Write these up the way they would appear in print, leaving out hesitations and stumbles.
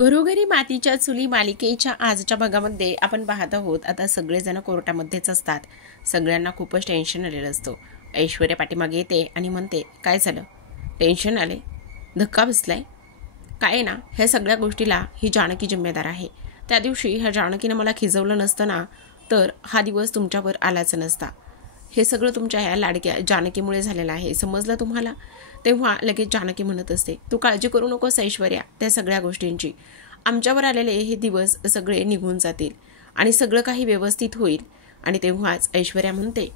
घरोघरी मातीच्या चुली मालिकेच्या आजच्या भागामध्ये आपण पाहत आहोत. आता सगळेजण कोर्टामध्येच असतात. सगळ्यांना खूपच टेन्शन आलेलं असतं. ऐश्वर्या पाठीमागे येते आणि म्हणते, काय झालं? टेन्शन आले? धक्का बसलाय? काय ना, ह्या सगळ्या गोष्टीला ही जानकी जिम्मेदार आहे. त्या दिवशी ह्या जानकीनं मला खिजवलं नसतं ना, तर हा दिवस तुमच्यावर आलाच नसता. हे सगळं तुमच्या ह्या लाडक्या जानकीमुळे झालेलं आहे, समजलं तुम्हाला? तेव्हा लगेच जानकी म्हणत असते, तू काळजी करू नकोस ऐश्वर्या त्या सगळ्या गोष्टींची. आमच्यावर आलेले हे दिवस सगळे निघून जातील आणि सगळं काही व्यवस्थित होईल. आणि तेव्हाच ऐश्वर्या म्हणते,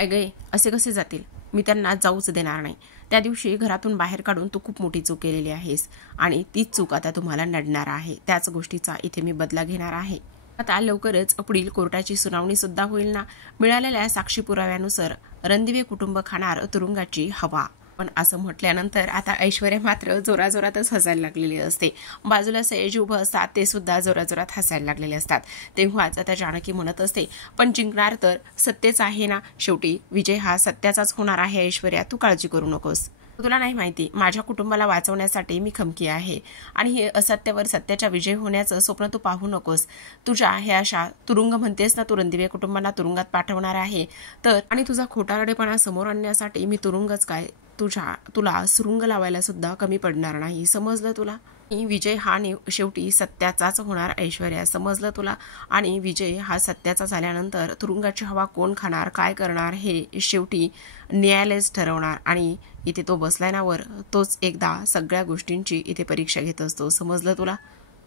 अगं असे कसे जातील? मी त्यांना जाऊच देणार नाही. त्या दिवशी घरातून बाहेर काढून तू खूप मोठी चूक केलेली आहेस आणि तीच चूक आता तुम्हाला नडणार आहे. त्याच गोष्टीचा इथे मी बदला घेणार आहे. आता लवकरच पुढील कोर्टाची सुनावणी सुद्धा होईल ना. मिळालेल्या साक्षी पुराव्यानुसार रणदिवे कुटुंब खाणार तुरुंगाची हवा. पण असं म्हटल्यानंतर आता ऐश्वर्या मात्र जोराजोरातच हसायला लागलेली असते. बाजूला सयाजी उभं असतात, ते सुद्धा जोराजोरात हसायला लागलेले असतात. तेव्हाच आता जानकी म्हणत असते, पण जिंकणार तर सत्तेच आहे ना. शेवटी विजय हा सत्याचाच होणार आहे ऐश्वर्या, तू काळजी करू नकोस. तुला नाही माहिती, माझ्या कुटुंबाला वाचवण्यासाठी मी खमकी आहे आणि हे असत्यावर सत्याचा विजय होण्याचं स्वप्न तू पाहू नकोस. तुझ्या हे अशा तुरुंग म्हणतेस ना, तू रणदिवे कुटुंबाला तुरुंगात पाठवणार आहे तर, आणि तुझा खोटारडेपणा समोर आणण्यासाठी मी तुरुंगच काय, तुला सुरुंग लावायला सुद्धा कमी पडणार नाही, समजलं तुला? विजय हा शेवटी सत्याचाच होणार ऐश्वर्या, समजलं तुला? आणि विजय हा सत्याचा झाल्यानंतर तुरुंगाची हवा कोण खाणार, काय करणार हे शेवटी न्यायालयच ठरवणार. आणि इथे तो बसलाय ना वर, तोच एकदा सगळ्या गोष्टींची इथे परीक्षा घेत असतो, समजलं तुला?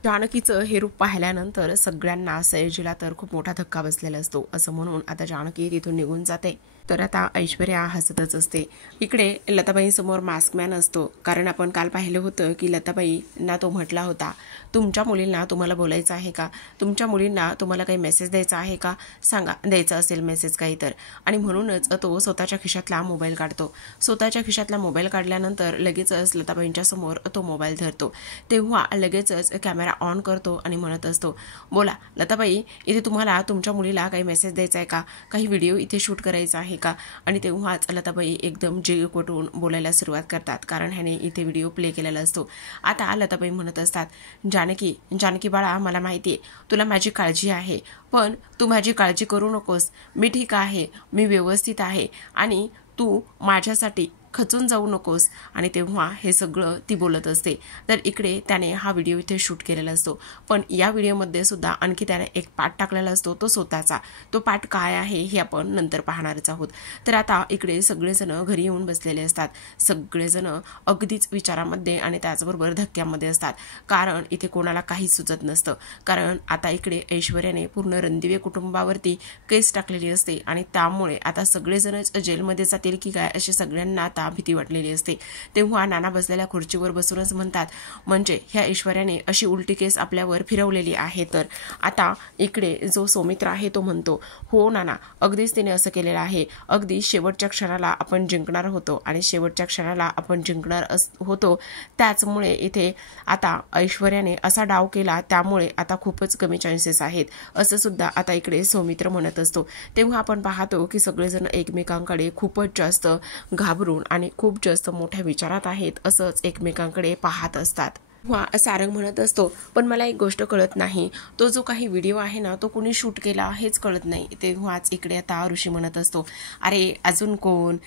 जानकीचं हे रूप पाहिल्यानंतर सगळ्यांना, सयाजीला तर खूप मोठा धक्का बसलेला असतो. असं म्हणून आता जानकी तिथून निघून जाते. तर आता ऐश्वर्या हसतच असते. इकडे लताबाई समोर मास्कमॅन असतो, कारण आपण काल पाहिलं होतं की लताबाईंना तो म्हटला होता, तुमच्या मुलींना तुम्हाला बोलायचं आहे का, तुमच्या मुलींना तुम्हाला काही मेसेज द्यायचा आहे का, सांगा, द्यायचा असेल मेसेज काही तर. आणि म्हणूनच तो स्वतःच्या खिशातला मोबाईल काढतो. स्वतःच्या खिशातला मोबाईल काढल्यानंतर लगेचच लताबाईंच्या समोर तो मोबाईल धरतो. तेव्हा लगेचच कॅमेरा ऑन करतो आणि म्हणत असतो, बोला लताबाई, इथे तुम्हाला तुमच्या मुलीला काही मेसेज द्यायचा आहे का, काही व्हिडिओ इथे शूट करायचा आहे का? आणि तेव्हाच लताबाई एकदम जीव कोटून बोलायला सुरुवात करतात, कारण ह्याने इथे व्हिडिओ प्ले केलेला असतो. आता लताबाई म्हणत असतात, जानकी बाळा, मला माहिती आहे तुला माझी काळजी आहे, पण तू माझी काळजी करू नकोस. मी ठीक आहे, मी व्यवस्थित आहे आणि तू माझ्यासाठी खचून जाऊ नकोस. आणि तेव्हा हे सगळं ती बोलत असते. तर इकडे त्याने हा व्हिडिओ इथे शूट केलेला असतो, पण या व्हिडिओमध्ये सुद्धा आणखी त्याने एक पाठ टाकलेला असतो, तो स्वतःचा. तो पाठ काय आहे हे आपण नंतर पाहणारच आहोत. तर आता इकडे सगळेजण घरी येऊन बसलेले असतात. सगळेजण अगदीच विचारामध्ये आणि त्याचबरोबर धक्क्यामध्ये असतात, कारण इथे कोणाला काहीच सुचत नसतं. कारण आता इकडे ऐश्वर्याने पूर्ण रणदिवे कुटुंबावरती केस टाकलेली असते आणि त्यामुळे आता सगळेजणच जेलमध्ये जातील की काय असे सगळ्यांना भीती वाटलेली असते. तेव्हा नाना बसलेल्या खुर्चीवर बसूनच म्हणतात, म्हणजे ह्या ऐश्वर्याने अशी उलटी केस आपल्यावर फिरवलेली आहे. तर आता इकडे जो सौमित्र आहे तो म्हणतो, हो नाना, अगदीच तिने असं केलेलं आहे. अगदी शेवटच्या क्षणाला आपण जिंकणार होतो आणि शेवटच्या क्षणाला आपण जिंकणार होतो, त्याचमुळे इथे आता ऐश्वर्याने असा डाव केला, त्यामुळे आता खूपच कमी चान्सेस आहेत, असं सुद्धा आता इकडे सौमित्र म्हणत असतो. तेव्हा आपण पाहतो की सगळेजण एकमेकांकडे खूपच जास्त घाबरून आणि खूप जास्त मोठ्या विचारात आहेत, असंच एकमेकांकडे पाहत असतात. सारंग म्हणत असतो, पण मला एक गोष्ट कळत नाही, तो जो काही व्हिडिओ आहे ना, तो कुणी शूट केला हेच कळत नाही. तेव्हाच इकडे आता ऋषी म्हणत असतो, अरे अजून कोण,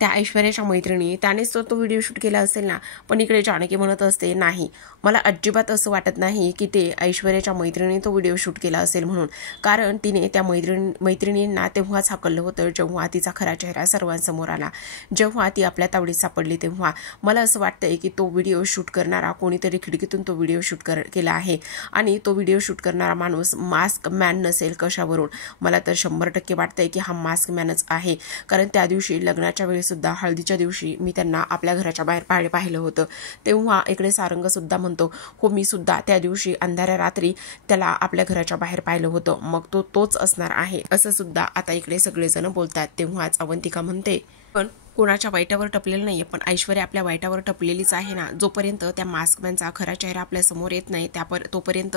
त्या ऐश्वर्याच्या मैत्रिणी, त्यानेच तो व्हिडिओ शूट केला असेल ना. पण इकडे जानकी म्हणत असते, नाही, मला अजिबात असं वाटत नाही की ते ऐश्वर्याच्या मैत्रिणी तो व्हिडिओ शूट केला असेल म्हणून, कारण तिने त्या मैत्रिणींना तेव्हाच हाकललं होतं जेव्हा तिचा खरा चेहरा सर्वांसमोर आला. जेव्हा ती आपल्या तावडीत सापडली, तेव्हा मला असं वाटतंय की तो व्हिडिओ शूट करणारा कोणीतरी खिडकीतून तो व्हिडिओ शूट केला आहे आणि तो व्हिडिओ शूट करणारा माणूस मास्क मॅन नसेल. कशावरून? मला तर 100% वाटतंय की हा मास्क मॅनच आहे, कारण त्या दिवशी लग्नाच्या वेळेस सुद्धा, हळदीच्या दिवशी मी त्यांना आपल्या घराच्या बाहेर पाहिलं होतं. तेव्हा इकडे सारंग सुद्धा म्हणतो, हो, मी सुद्धा त्या दिवशी अंधाऱ्या रात्री त्याला आपल्या घराच्या बाहेर पाहिलं होतं, मग तोच असणार आहे, असं सुद्धा आता इकडे सगळेजण बोलतात. तेव्हाच अवंतिका म्हणते, पण कोणाच्या वाईटावर टपलेलं नाहीये, पण ऐश्वर्या आपल्या वाईटावर टपलेलीच आहे ना. जोपर्यंत त्या मास्कमॅनचा खरा चेहरा आपल्या समोर येत नाही तोपर्यंत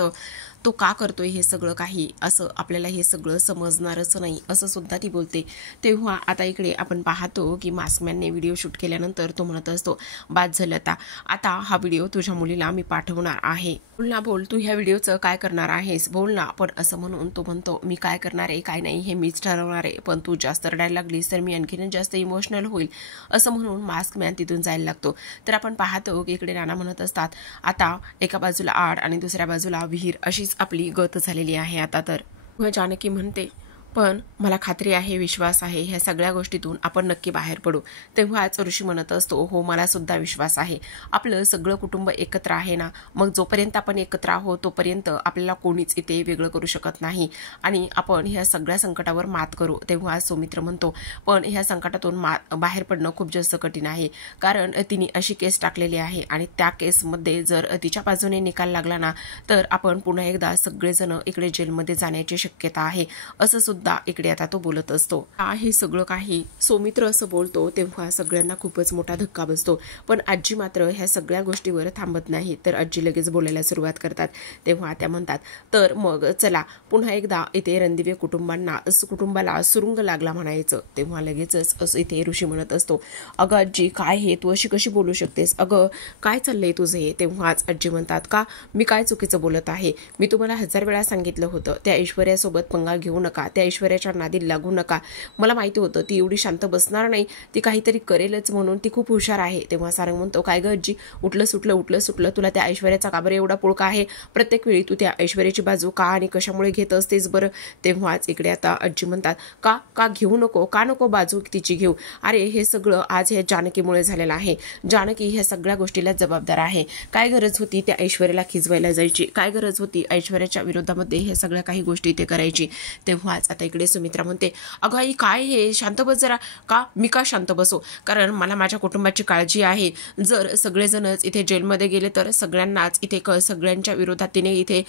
तो का करतोय हे सगळं काही, असं आपल्याला हे सगळं समजणारच नाही, असं सुद्धा ती बोलते. तेव्हा आता इकडे आपण पाहतो की मास्कमॅनने व्हिडिओ शूट केल्यानंतर तो म्हणत असतो, बाद झालं आता हा व्हिडिओ तुझ्या मुलीला मी पाठवणार आहे. बोल ना, बोल, तू ह्या व्हिडिओचं काय करणार आहेस, बोल ना. पण असं म्हणून तो म्हणतो, मी काय करणार आहे काय नाही हे मीच ठरवणार आहे, पण तू जास्त रडायला लागलीस तर मी आणखीन जास्त इमोशनल होईल, असं म्हणून मास्कमॅन तिथून जायला लागतो. तर आपण पाहतो की इकडे नाना म्हणत असतात, आता एका बाजूला आड आणि दुसऱ्या बाजूला विहीर, अशीच आपली गत झालेली आहे आता. तर जानकी म्हणते, पण मला खात्री आहे, विश्वास आहे, ह्या सगळ्या गोष्टीतून आपण नक्की बाहेर पडू. तेव्हाच ऋषी म्हणत असतो, हो मला सुद्धा विश्वास आहे, आपलं सगळं कुटुंब एकत्र आहे ना, मग जोपर्यंत आपण एकत्र आहोत तोपर्यंत आपल्याला कोणीच इथे वेगळं करू शकत नाही आणि आपण ह्या सगळ्या संकटावर मात करू. तेव्हा सौमित्र म्हणतो, पण ह्या संकटातून बाहेर पडणं खूप जास्त कठीण आहे, कारण तिने अशी केस टाकलेली आहे आणि त्या केसमध्ये जर तिच्या बाजूने निकाल लागला ना तर आपण पुन्हा एकदा सगळेजण इकडे जेलमध्ये जाण्याची शक्यता आहे, असं सुद्धा इकडे आता तो बोलत असतो. हे सगळं काही सौमित्र असं बोलतो तेव्हा सगळ्यांना खूपच मोठा धक्का बसतो. पण आजी मात्र ह्या सगळ्या गोष्टीवर थांबत नाही, तर आजी लगेच बोलायला सुरुवात करतात. तेव्हा त्या म्हणतात, तर मग चला पुन्हा एकदा इथे रणदिवे कुटुंबाला सुरुंग लागला म्हणायचं. तेव्हा लगेचच असं इथे ऋषी म्हणत असतो, अगं आजी काय हे तू अशी कशी बोलू शकतेस, अगं काय चाललंय तुझं हे. तेव्हाच आजी म्हणतात, का मी काय चुकीचं बोलत आहे, मी तुम्हाला 1000 वेळा सांगितलं होतं त्या ऐश्वर्यासोबत पंगा घेऊ नका, त्या ऐश्वर्याच्या नादी लागू नका, मला माहिती होतं ती एवढी शांत बसणार नाही, ती काहीतरी करेलच म्हणून, ती खूप हुशार आहे. तेव्हा सारंग म्हणतो, काय ग आजी, उठलं सुटलं तुला त्या ऐश्वर्याचा का बरं एवढा पुळका आहे, प्रत्येक वेळी तू त्या ऐश्वर्याची बाजू का आणि कशामुळे घेत असतेस बरं. तेव्हाच इकडे आता आजी म्हणतात, का घेऊ नको, का नको बाजू तिची घेऊ, अरे हे सगळं आज ह्या जानकीमुळे झालेलं आहे, जानकी ह्या सगळ्या गोष्टीला जबाबदार आहे, काय गरज होती त्या ऐश्वर्याला खिजवायला जायची, काय गरज होती ऐश्वर्याच्या विरोधामध्ये ह्या सगळ्या काही गोष्टी ते करायची. तेव्हाच आता इकडे सुमित्रा म्हणते, अगं आई काय हे, शांत बस जरा. का मी का शांत बसू, कारण मला माझ्या कुटुंबाची काळजी आहे, जर सगळेजणच इथे जेलमध्ये गेले तर सगळ्यांनाच इथे सगळ्यांच्या विरोधात तिने इथे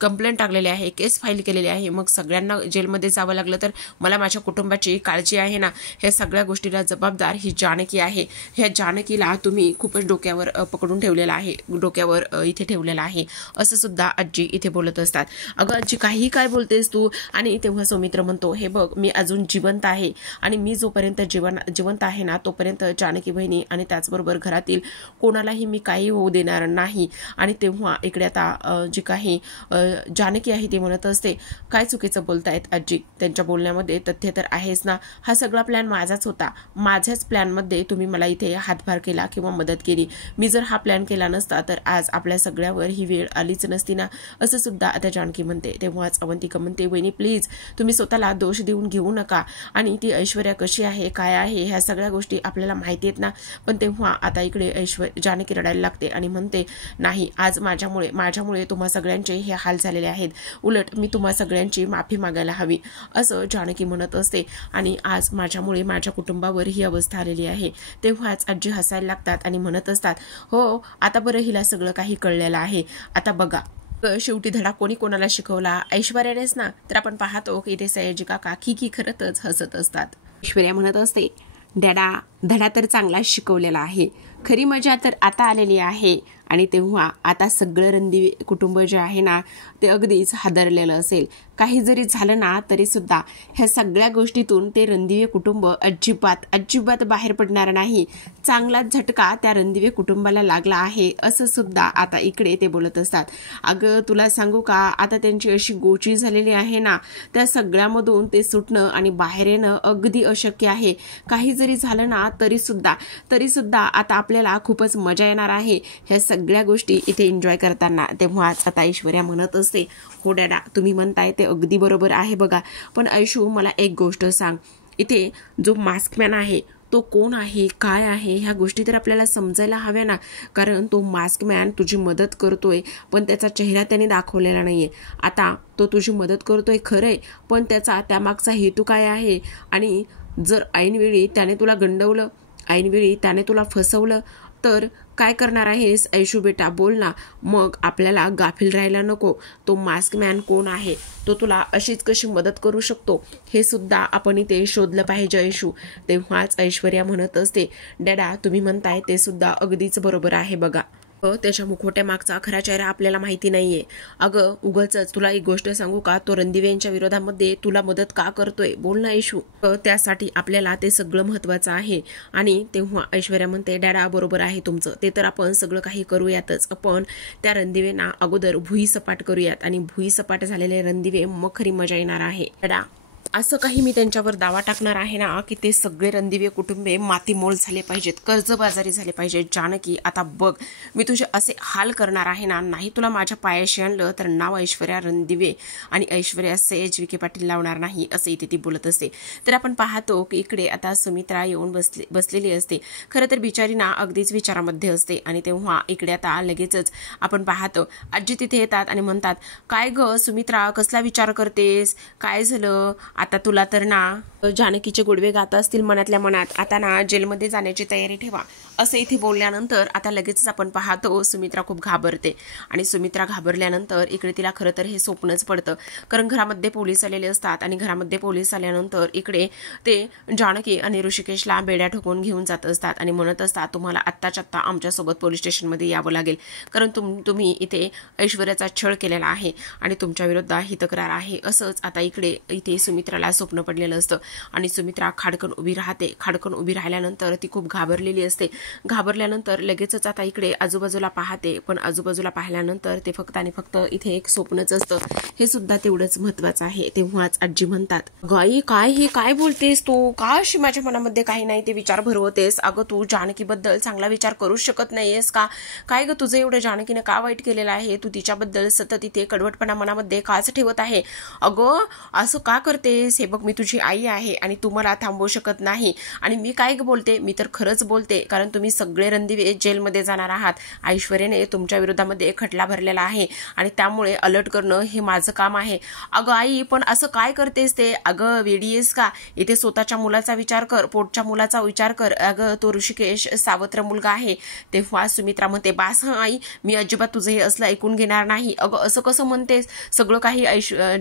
कंप्लेंट टाकलेली आहे, केस फाईल केलेली आहे, मग सगळ्यांना जेलमध्ये जावं लागलं तर मला माझ्या कुटुंबाची काळजी आहे ना, ह्या सगळ्या गोष्टीला जबाबदार ही जानकी आहे, ह्या जानकीला तुम्ही खूपच डोक्यावर पकडून ठेवलेला आहे, डोक्यावर इथे ठेवलेला आहे, असं सुद्धा आजी इथे बोलत असतात. अगं आजी काही काय बोलतेस तू. आणि तेव्हा सौमित्र म्हणतो, हे बघ मी अजून जिवंत आहे आणि मी जोपर्यंत जिवंत आहे ना तोपर्यंत जानकी बहिणी आणि त्याचबरोबर घरातील कोणालाही मी काही होऊ देणार नाही. आणि तेव्हा इकडे आता जी काही जानकी आहे ती म्हणत असते, काय चुकीचं बोलतायत आजी, त्यांच्या बोलण्यामध्ये तथ्य तर आहेच ना, हा सगळा प्लॅन माझाच होता, माझ्याच प्लॅनमध्ये तुम्ही मला इथे हातभार केला किंवा मदत केली, मी जर हा प्लॅन केला नसता तर आज आपल्या सगळ्यावर ही वेळ आलीच नसती ना, असं सुद्धा आता जानकी म्हणते. तेव्हाच अवंतिका म्हणते, वहिनी प्लीज तुम्ही स्वतःला दोष देऊन घेऊ नका, आणि ती ऐश्वर्या कशी आहे काय आहे ह्या सगळ्या गोष्टी आपल्याला माहिती आहेत ना. पण तेव्हा आता इकडे जानकी रडायला लागते आणि म्हणते, नाही आज माझ्यामुळे तुम्हा सगळ्यांचे हे हाल झालेले आहेत, उलट मी तुम्हा सगळ्यांची माफी मागायला हवी, असं जानकी म्हणत असते, आणि आज माझ्यामुळे माझ्या कुटुंबावर ही अवस्था आलेली आहे. तेव्हाच आजी हसायला लागतात आणि म्हणत असतात, हो आता बरं हिला सगळं काही कळलेलं आहे, आता बघा शेवटी धडा कोणी कोणाला शिकवला, ऐश्वर्यानेच ना. तर आपण पाहतो की इथे सयाजी काका की खरंच हसत असतात. ऐश्वर्या म्हणत असते, धडा तर चांगला शिकवलेला आहे, खरी मजा तर आता आलेली आहे. आणि तेव्हा आता सगळं रणदिवे कुटुंब जे आहे ना ते अगदीच हादरलेलं असेल, काही जरी झालं ना तरी सुद्धा ह्या सगळ्या गोष्टीतून ते रणदिवे कुटुंब अजिबात बाहेर पडणार नाही, चांगलाच झटका त्या रणदिवे कुटुंबाला लागला आहे, असं सुद्धा आता इकडे ते बोलत असतात. अगं तुला सांगू का, आता त्यांची अशी गोची झालेली आहे ना, त्या सगळ्यामधून ते सुटणं आणि बाहेर येणं अगदी अशक्य आहे, काही जरी झालं ना तरी सुद्धा आता आपल्याला खूपच मजा येणार आहे ह्या सगळ्या गोष्टी इथे एन्जॉय करताना. तेव्हाच आता ऐश्वर्या म्हणत असते, हो डॅडा तुम्ही म्हणताय ते अगदी बरोबर आहे बघा, पण ऐशू मला एक गोष्ट सांग, इथे जो मास्कमॅन आहे तो कोण आहे काय आहे ह्या गोष्टी तर आपल्याला समजायला हव्या ना, कारण तो मास्कमॅन तुझी मदत करतोय पण त्याचा चेहरा त्याने दाखवलेला नाहीये. आता तो तुझी मदत करतोय खरंय, पण त्यामागचा हेतू काय आहे, आणि जर ऐनवेळी त्याने तुला गंडवलं, ऐनवेळी त्याने तुला फसवलं तर काय करणार आहेस ऐशू बेटा, बोल ना. मग आपल्याला गाफील राहायला नको. तो मास्क मॅन कोण आहे, तो तुला अशीच कशी मदत करू शकतो, हे सुद्धा आपण इथे शोधलं पाहिजे ऐशू. तेव्हाच ऐश्वर्या म्हणत असते, डॅडा तुम्ही म्हणताय ते सुद्धा अगदीच बरोबर आहे बघा. त्याच्या मुखवट्या मागचा खरा चेहरा आपल्याला माहिती नाहीये. अगं उगाचच तुला एक गोष्ट सांगू का, तो रणदिवे यांच्या विरोधामध्ये तुला मदत का करतोय, बोल ना ऐशू. त्यासाठी आपल्याला ते सगळं महत्वाचं आहे. आणि तेव्हा ऐश्वर्या म्हणते, डॅडा बरोबर आहे तुमचं, ते तर आपण सगळं काही करूयातच, पण त्या रणदिवेना अगोदर भुईसपाट करूयात, आणि भुईसपाट झालेले रणदिवे मग खरी मजा येणार आहे. डॅडा असं काही मी त्यांच्यावर दावा टाकणार आहे ना की ते सगळे रणदिवे कुटुंबे मातीमोल झाले पाहिजेत, कर्जबाजारी झाले पाहिजेत. जानकी आता बघ, मी तुझे असे हाल करणार आहे ना, नाही तुला माझ्या पायाशी आणलं तर नाव ऐश्वर्या रणदिवे आणि ऐश्वर्या सेज विखे पाटील लावणार नाही, असं इथे ती बोलत असते. तर आपण पाहतो की इकडे आता सुमित्रा येऊन बसलेली असते. खरं तर बिचारी ना अगदीच विचारामध्ये असते. आणि तेव्हा इकडे आता लगेचच आपण पाहतो आजी तिथे येतात आणि म्हणतात, काय ग सुमित्रा, कसला विचार करतेस, काय झालं आता तुला? तर ना जानकीचे गुडवे गात असतील मनातल्या मनात, आता ना जेलमध्ये जाण्याची तयारी ठेवा, असं इथे बोलल्यानंतर आता लगेचच आपण पाहतो सुमित्रा खूप घाबरते. आणि सुमित्रा घाबरल्यानंतर इकडे तिला खरं तर हे स्वप्नच पडतं, कारण घरामध्ये पोलीस आलेले असतात. आणि घरामध्ये पोलीस आल्यानंतर इकडे ते जानकी आणि ऋषिकेशला बेड्या ठोकून घेऊन जात असतात आणि म्हणत असतात, तुम्हाला आत्ताच्या आत्ता आमच्यासोबत पोलीस स्टेशनमध्ये यावं लागेल, कारण तुम्ही इथे ऐश्वर्याचा छळ केलेला आहे आणि तुमच्या विरुद्ध ही तक्रार आहे. असंच आता इथे सुमित्राला स्वप्न पडलेलं असतं. आणि सुमित्रा खाडकन उभी राहते. खाडकन उभी राहिल्यानंतर ती खूप घाबरलेली असते. घाबरल्यानंतर लगेचच आता इकडे आजूबाजूला पाहते, पण आजूबाजूला पाहिल्यानंतर ते फक्त आणि फक्त इथे एक स्वप्नच असतं, हे सुद्धा तेवढंच महत्वाचं आहे. तेव्हाच आजी म्हणतात, गाई काय हे काय बोलतेस तू, का अशी माझ्या मनामध्ये काही नाही ते विचार भरवतेस? अगं तू जानकीबद्दल चांगला विचार करूच शकत नाहीयेस का? काय ग तुझं एवढं जानकीने का वाईट केलेलं आहे? तू तिच्याबद्दल सतत इथे कडवटपणा मनामध्ये काच ठेवत आहे? अगं असं का करतेस? हे बघ, मी तुझी आई आहे आणि तू मला थांबवू शकत नाही. आणि मी काय बोलते, मी तर खरंच बोलते, कारण तुम्ही सगळे रणदिवे जेलमध्ये जाणार आहात. ऐश्वर्याने तुमच्या विरोधामध्ये खटला भरलेला आहे आणि त्यामुळे अलर्ट करणं हे माझं काम आहे. अगं आई, पण असं काय करतेस ते? अगं वेडीयेस का? इथे स्वतःच्या मुलाचा विचार कर, पोटच्या मुलाचा विचार कर. अगं तो ऋषिकेश सावत्र मुलगा आहे. तेव्हा सुमित्रा म्हणते, बास हं आई, मी अजिबात तुझं हे असलं ऐकून घेणार नाही. अगं असं कसं म्हणतेस? सगळं काही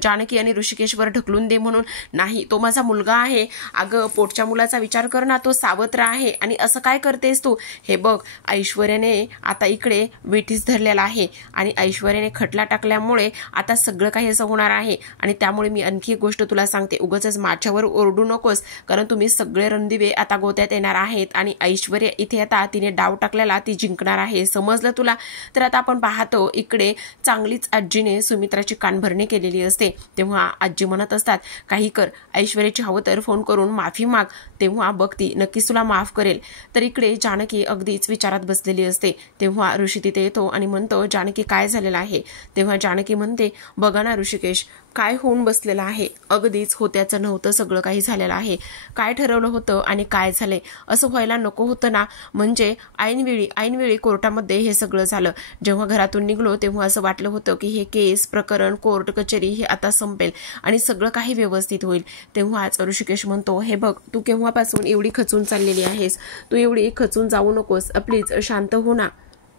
जानकी आणि ऋषिकेशवर ढकलून दे म्हणून नाही, तो माझा मुलगा आहे. अगं पोटच्या मुलाचा विचार कर ना, तो सावत्र आहे आणि असं काय करतेस तू? हे बघ, ऐश्वर्याने आता इकडे वेठीस धरलेला आहे आणि ऐश्वर्याने खटला टाकल्यामुळे आता सगळं काही असं होणार आहे. आणि त्यामुळे मी आणखी एक गोष्ट तुला सांगते, उगाचच माझ्यावर ओरडू नकोस, कारण तुम्ही सगळे रणदिवे आता गोत्यात येणार आहेत आणि ऐश्वर्या इथे आता तिने डाव टाकलेला ती जिंकणार आहे, समजलं तुला? तर आता आपण पाहतो इकडे चांगलीच आजीने सुमित्राची कानभरणी केलेली असते. तेव्हा आजी म्हणत असतात, काही कर, ऐश्वर्याची हवं तर फोन करून माफी माग, तेव्हा बघ ती नक्कीच तुला माफ करेल. तर इकडे जानकी अगदीच विचारात बसलेली असते. तेव्हा ऋषी तिथे येतो आणि म्हणतो, जानकी काय झालेलं आहे? तेव्हा जानकी म्हणते, बघा ना ऋषिकेश, काय होऊन बसलेलं आहे, अगदीच होत्याचं नव्हतं सगळं काही झालेलं आहे. काय ठरवलं होतं आणि काय झालंय, असं व्हायला नको होतं ना. म्हणजे ऐनवेळी कोर्टामध्ये हे सगळं झालं. जेव्हा घरातून निघलो तेव्हा असं वाटलं होतं की हे केस प्रकरण कोर्ट कचेरी हे आता संपेल आणि सगळं काही व्यवस्थित होईल. तेव्हाच ऋषिकेश म्हणतो, हे बघ, तू केव्हापासून एवढी खचून चाललेली आहेस, तू एवढी खचून जाऊ नकोस, प्लीज शांत हो ना.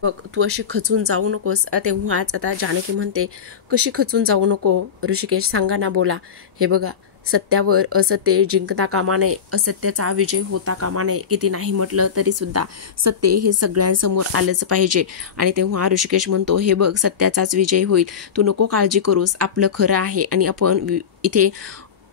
बघ, तू अशी खचून जाऊ नकोस. तेव्हाच आता जानकी म्हणते, कशी खचून जाऊ नको ऋषिकेश, सांगा ना, बोला. हे बघा, सत्यावर असत्य जिंकता कामा नये, असत्याचा विजय होता कामा नये. किती नाही म्हटलं तरी सुद्धा सत्य हे सगळ्यांसमोर आलंच पाहिजे. आणि तेव्हा ऋषिकेश म्हणतो, हे बघ, सत्याचाच विजय होईल, तू नको काळजी करूस, आपलं खरं आहे आणि आपण इथे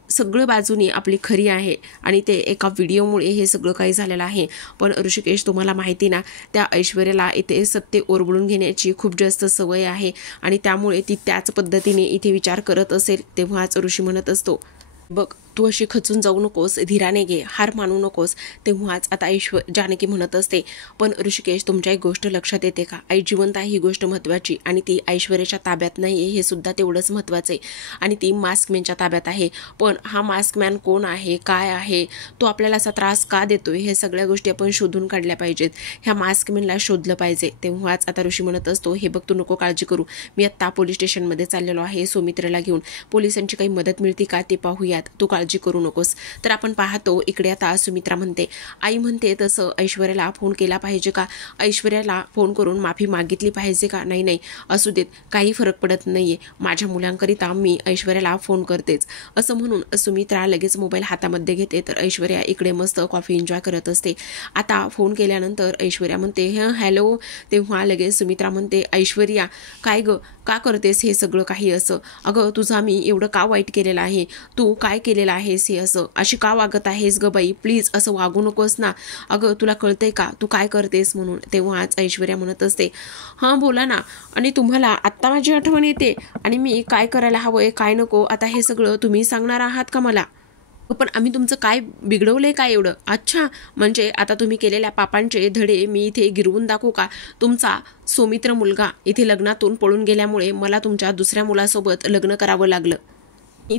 सगळं बाजूनी आपली खरी आहे आणि ते एका व्हिडिओमुळे हे सगळं काही झालेलं आहे. पण ऋषिकेश, तुम्हाला माहिती ना, त्या ऐश्वर्याला इथे सत्य ओरबळून घेण्याची खूप जास्त सवय आहे आणि त्यामुळे ती त्याच पद्धतीने इथे विचार करत असेल. तेव्हाच ऋषी म्हणत असतो, बघ, तू अशी खचून जाऊ नकोस, धीराने घे, हार मानू नकोस. तेव्हाच आता जानकी म्हणत असते, पण ऋषिकेश, तुमच्या एक गोष्ट लक्षात येते का? आई जिवंत आहे ही गोष्ट महत्वाची आणि ती ऐश्वर्याच्या ताब्यात नाही हे सुद्धा तेवढंच महत्वाचं आहे. आणि ती मास्कमॅनच्या ताब्यात आहे. पण हा मास्कमॅन कोण आहे, काय आहे, तो आपल्याला असा त्रास का देतोय, हे सगळ्या गोष्टी आपण शोधून काढल्या पाहिजेत. ह्या मास्कमॅनला शोधलं पाहिजे. तेव्हाच आता ऋषी म्हणत असतो, हे बघ, तू नको काळजी करू, मी आत्ता पोलीस स्टेशनमध्ये चाललेलो आहे सुमित्रेला घेऊन. पोलिसांची काही मदत मिळते का ते पाहूयात, तू काळजी काळजी करू नकोस. तर आपण पाहतो इकडे आता सुमित्रा म्हणते, आई म्हणते तसं ऐश्वर्याला फोन केला पाहिजे का, ऐश्वर्याला फोन करून माफी मागितली पाहिजे का. नाही नाही असू देत, काही फरक पडत नाहीये, माझ्या मुलांकरिता मी ऐश्वर्याला फोन करतेच. असं म्हणून सुमित्रा लगेच मोबाईल हातामध्ये घेते. तर ऐश्वर्या इकडे मस्त कॉफी एन्जॉय करत असते. आता फोन केल्यानंतर ऐश्वर्या म्हणते हॅलो. तेव्हा लगेच सुमित्रा म्हणते, ऐश्वर्या काय ग, का करतेस हे सगळं काही असं, अगं तुझा मी एवढं का वाईट केलेलं आहे, तू काय केलेलं आहेस हे असं, अशी का वागत आहेस ग बाई, प्लीज असं वागू नकोस ना, अगं तुला कळतंय का तू काय करतेस म्हणून. तेव्हाच ऐश्वर्या म्हणत असते, हां बोला ना, आणि तुम्हाला आत्ता माझी आठवण येते आणि मी काय करायला हवंय काय नको आता हे सगळं तुम्ही सांगणार आहात का मला. पण आम्ही तुमचं काय बिघडवलंय काय एवढं. अच्छा, म्हणजे आता तुम्ही केलेल्या पापांचे धडे मी इथे गिरवून दाखवू का. तुमचा सौमित्र मुलगा इथे लग्नातून पळून गेल्यामुळे मला तुमच्या दुसऱ्या मुलासोबत लग्न करावं लागलं.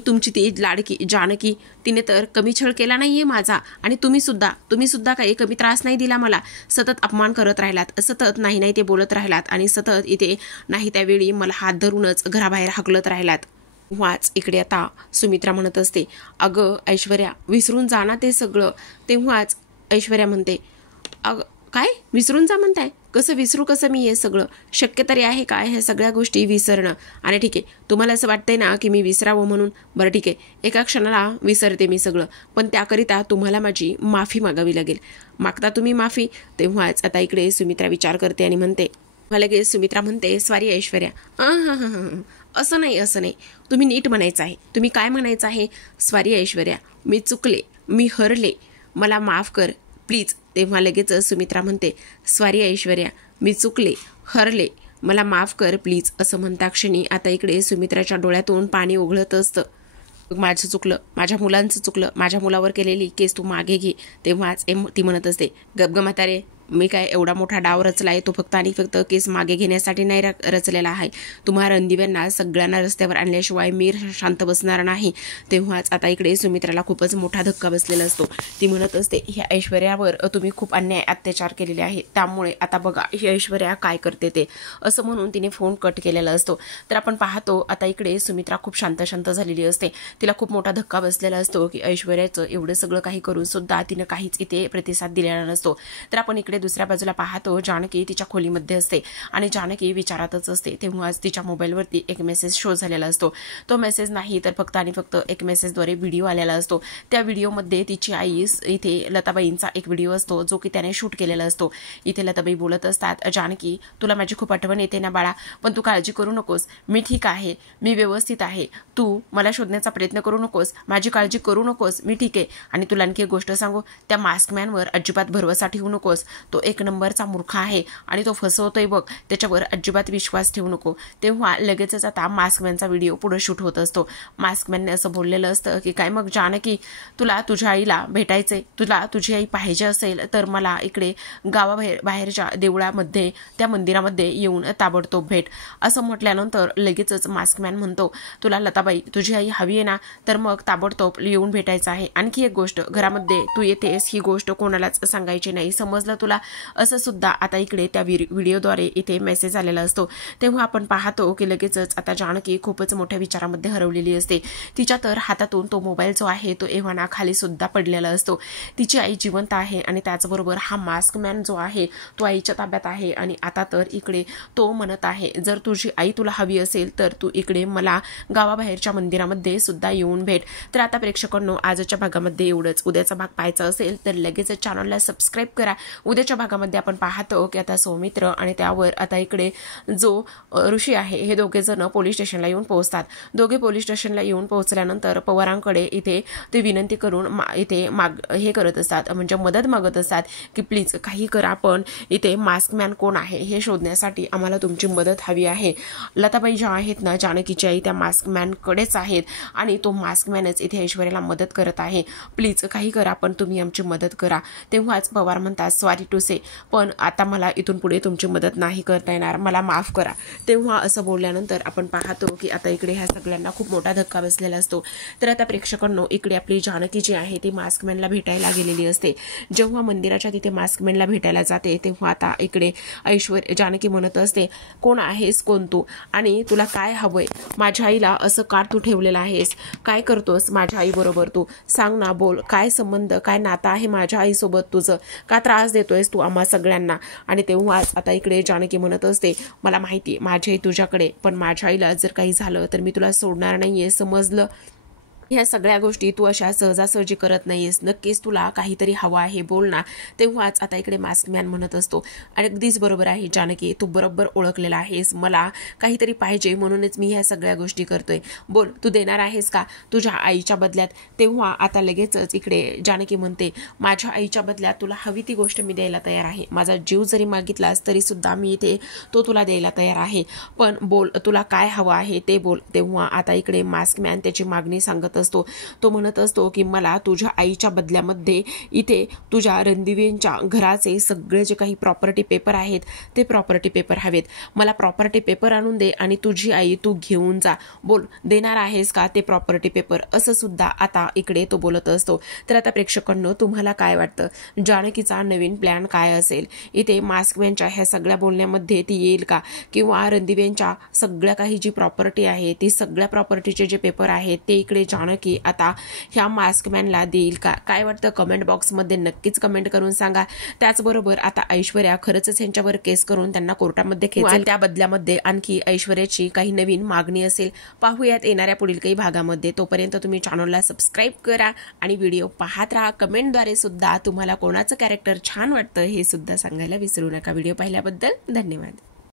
तुमची ती लाडकी जानकी, तिने तर कमी छळ केला नाहीये माझा, आणि तुम्ही सुद्धा काही कमी त्रास नाही दिला मला. सतत अपमान करत राहिलात, सतत नाही ते बोलत राहिलात आणि सतत इथे नाही त्यावेळी मला हात धरूनच घराबाहेर हाकलत राहिलात. वाच इकडे आता सुमित्रा म्हणत असते, अगं ऐश्वर्या विसरून जा ना ते सगळं. तेव्हाच ऐश्वर्या म्हणते, अगं काय विसरून जा म्हणताय, कसं विसरू कसं मी हे सगळं, शक्य तरी आहे का ह्या सगळ्या गोष्टी विसरणं. आणि ठीक आहे, तुम्हाला असं वाटतंय ना की मी विसरावं म्हणून, बरं ठीक आहे, एका क्षणाला विसरते मी सगळं, पण त्याकरिता तुम्हाला माझी माफी मागावी लागेल. मागता तुम्ही माफी. तेव्हाच आता इकडे सुमित्रा विचार करते आणि म्हणते, लगेच सुमित्रा म्हणते, सॉरी ऐश्वर्या, हां असं नाही, तुम्ही नीट म्हणायचं आहे. तुम्ही काय म्हणायचं आहे, सॉरी ऐश्वर्या, मी चुकले, मी हरले, मला माफ कर प्लीज. तेव्हा लगेच सुमित्रा म्हणते, सॉरी ऐश्वर्या, मी चुकले, हरले, मला माफ कर प्लीज. असं म्हणता क्षणी आता इकडे सुमित्राच्या डोळ्यातून पाणी ओघळत असतं. माझं चुकलं, माझ्या मुलांचं चुकलं, माझ्या मुलावर केलेली केस तू मागे घे. तेव्हाच ती म्हणत असते, गपग म्हातारे, मी काय एवढा मोठा डाव रचला आहे तो फक्त आणि फक्त केस मागे घेण्यासाठी नाही रचलेला आहे. तुम्हा रणदिव्यांना सगळ्यांना रस्त्यावर आणल्याशिवाय मी शांत बसणार नाही. तेव्हाच आता इकडे सुमित्राला खूपच मोठा धक्का बसलेला असतो. ती म्हणत असते, ह्या ऐश्वर्यावर तुम्ही खूप अन्याय अत्याचार केलेले आहे, त्यामुळे आता बघा ही ऐश्वर्या काय करते ते. असं म्हणून तिने फोन कट केलेला असतो. तर आपण पाहतो आता इकडे सुमित्रा खूप शांत झालेली असते. तिला खूप मोठा धक्का बसलेला असतो की ऐश्वर्याचं एवढं सगळं काही करून सुद्धा तिनं काहीच इथे प्रतिसाद दिलेला नसतो. तर आपण इकडे दुसऱ्या बाजूला पाहतो, जानकी तिच्या खोलीमध्ये असते आणि जानकी विचारातच असते. तेव्हाच तिच्या मोबाईलवरती एक मेसेज शो झालेला असतो. तो मेसेज नाही तर फक्त आणि फक्त एक मेसेजद्वारे व्हिडिओ आलेला असतो. त्या व्हिडिओमध्ये तिची आई इथे लताबाईंचा एक व्हिडिओ असतो जो की त्याने शूट केलेला असतो. इथे लताबाई बोलत असतात, जानकी तुला माझी खूप आठवण येते ना बाळा, पण तू काळजी करू नकोस, मी ठीक आहे, मी व्यवस्थित आहे, तू मला शोधण्याचा प्रयत्न करू नकोस, माझी काळजी करू नकोस, मी ठीक आहे. आणि तुला आणखी एक गोष्ट सांगू, त्या मास्कमॅनवर अजिबात भरवसा ठेवू नकोस, तो एक नंबरचा मूर्ख आहे आणि तो फसवतोय बघ, त्याच्यावर अजिबात विश्वास ठेवू नको. तेव्हा लगेचच आता मास्कमॅनचा व्हिडिओ पुढे शूट होत असतो. मास्कमॅनने असं बोललेलं असतं की काय मग जानकी, तुला तुझ्या आईला भेटायचंय, तुला तुझी आई पाहिजे असेल तर मला इकडे बाहेरच्या देवळामध्ये त्या मंदिरामध्ये येऊन ताबडतोब भेट. असं म्हटल्यानंतर लगेचच मास्कमॅन म्हणतो, तुला लताबाई तुझी आई हवी आहे ना, तर मग ताबडतोब येऊन भेटायचं आहे. आणखी एक गोष्ट, घरामध्ये तू येतेस ही गोष्ट कोणालाच सांगायची नाही, समजलं तुला. असं सुद्धा आता इकडे त्या व्हिडिओद्वारे इथे मेसेज आलेला असतो. तेव्हा आपण पाहतो की लगेचच आता जानकी खूपच मोठ्या विचारामध्ये हरवलेली असते. तिच्या तर हातातून तो मोबाईल जो आहे तो एव्हाना खाली सुद्धा पडलेला असतो. तिची आई जिवंत आहे आणि त्याचबरोबर हा मास्कमॅन जो आहे तो आईच्या ताब्यात आहे. आणि आता तर इकडे तो म्हणत आहे, जर तुझी आई तुला हवी असेल तर तू इकडे मला गावाबाहेरच्या मंदिरामध्ये सुद्धा येऊन भेट. तर आता प्रेक्षकांनो, आजच्या भागामध्ये एवढंच. उद्याचा भाग पाहायचा असेल तर लगेच चॅनलला सबस्क्राईब करा. उद्याच्या भागामध्ये आपण पाहतो की आता सौमित्र आणि त्यावर आता इकडे जो ऋषी आहे हे दोघे जण पोलीस स्टेशनला येऊन पोहोचतात. दोघे पोलीस स्टेशनला येऊन पोहोचल्यानंतर पवारांकडे इथे ते विनंती करून इथे हे करत असतात, म्हणजे मदत मागत असतात की प्लीज काही करा, पण इथे मास्कमॅन कोण आहे हे शोधण्यासाठी आम्हाला तुमची मदत हवी आहे. लताबाई ज्या आहेत ना, जानकीची आई, त्या मास्कमॅनकडेच आहेत आणि तो मास्कमॅनच इथे ऐश्वर्याला मदत करत आहे. प्लीज काही करा, पण तुम्ही आमची मदत करा. तेव्हाच पवार म्हणतात, सॉरी टू टू से, पण आता मला इथून पुढे तुमची मदत नाही करता येणार, मला माफ करा. तेव्हा असं बोलल्यानंतर आपण पाहतो की आता इकडे ह्या सगळ्यांना खूप मोठा धक्का बसलेला असतो. तर आता प्रेक्षकांनो, इकडे आपली जानकी जी आहे ती मास्कमॅनला भेटायला गेलेली असते. जेव्हा मंदिराच्या तिथे मास्कमॅनला भेटायला जाते तेव्हा आता इकडे जानकी म्हणत असते, कोण आहेस, कोण तू, आणि तुला काय हवंय? माझ्या आईला असं का तू ठेवलेलं आहेस? काय करतोस माझ्या आई बरोबर? तू सांग ना, बोल, काय संबंध, काय नातं आहे माझ्या आईसोबत तुझं? का त्रास देतोयस तू आम्हा सगळ्यांना? आणि तेव्हाच आता इकडे जानकी म्हणत असते, मला माहिती माझी आई तुझ्याकडे, पण माझ्या आईला जर काही झालं तर मी तुला सोडणार नाहीये, समजलं? ह्या सगळ्या गोष्टी तू अशा सहजासहजी करत नाहीयेस, नक्कीच तुला काहीतरी हवं आहे, बोल ना. तेव्हाच आता इकडे मास्कमॅन म्हणत असतो, अगदीच बरोबर आहे जानकी, तू बरोबर ओळखलेला आहेस, मला काहीतरी पाहिजे म्हणूनच मी ह्या सगळ्या गोष्टी करतोय. बोल, तू देणार आहेस का तुझ्या आईच्या बदल्यात? तेव्हा आता लगेचच इकडे जानकी म्हणते, माझ्या आईच्या बदल्यात तुला हवी ती गोष्ट मी द्यायला तयार आहे. माझा जीव जरी मागितलास तरी सुद्धा मी इथे तो तुला द्यायला तयार आहे, पण बोल, तुला काय हवं आहे ते बोल. तेव्हा आता इकडे मास्कमॅन त्याची मागणी सांगत असतो. तो म्हणत असतो की मला तुझ्या आईच्या बदल्यामध्ये इथे तुझ्या रणदिवेंच्या घराचे सगळे जे काही प्रॉपर्टी पेपर आहेत ते प्रॉपर्टी पेपर हवेत. मला प्रॉपर्टी पेपर आणून दे आणि तुझी आई तू घेऊन जा. बोल, देणार आहेस का ते प्रॉपर्टी पेपर? असं सुद्धा आता इकडे तो बोलत असतो. तर आता प्रेक्षकांनो, तुम्हाला काय वाटतं, जानकीचा नवीन प्लॅन काय असेल? इथे मास्कमॅनच्या ह्या सगळ्या बोलण्यामध्ये ती येईल का, किंवा रणदिवेंच्या सगळ्या काही जी प्रॉपर्टी आहे ती सगळ्या प्रॉपर्टीचे जे पेपर आहेत ते इकडे जानकी आता ह्या मास्कमॅनला देईल का? काय वाटतं कमेंट बॉक्समध्ये नक्कीच कमेंट करून सांगा. त्याचबरोबर आता ऐश्वर्या खरंच यांच्यावर केस करून त्यांना कोर्टामध्ये खेचेल, त्या बदल्यामध्ये आणखी ऐश्वर्याची काही नवीन मागणी असेल, पाहूयात येणाऱ्या पुढील काही भागामध्ये. तोपर्यंत तुम्ही चॅनलला सबस्क्राईब करा आणि व्हिडिओ पाहत राहा. कमेंटद्वारे सुद्धा तुम्हाला कोणाचं कॅरेक्टर छान वाटतं हे सुद्धा सांगायला विसरू नका. व्हिडिओ पाहिल्याबद्दल धन्यवाद.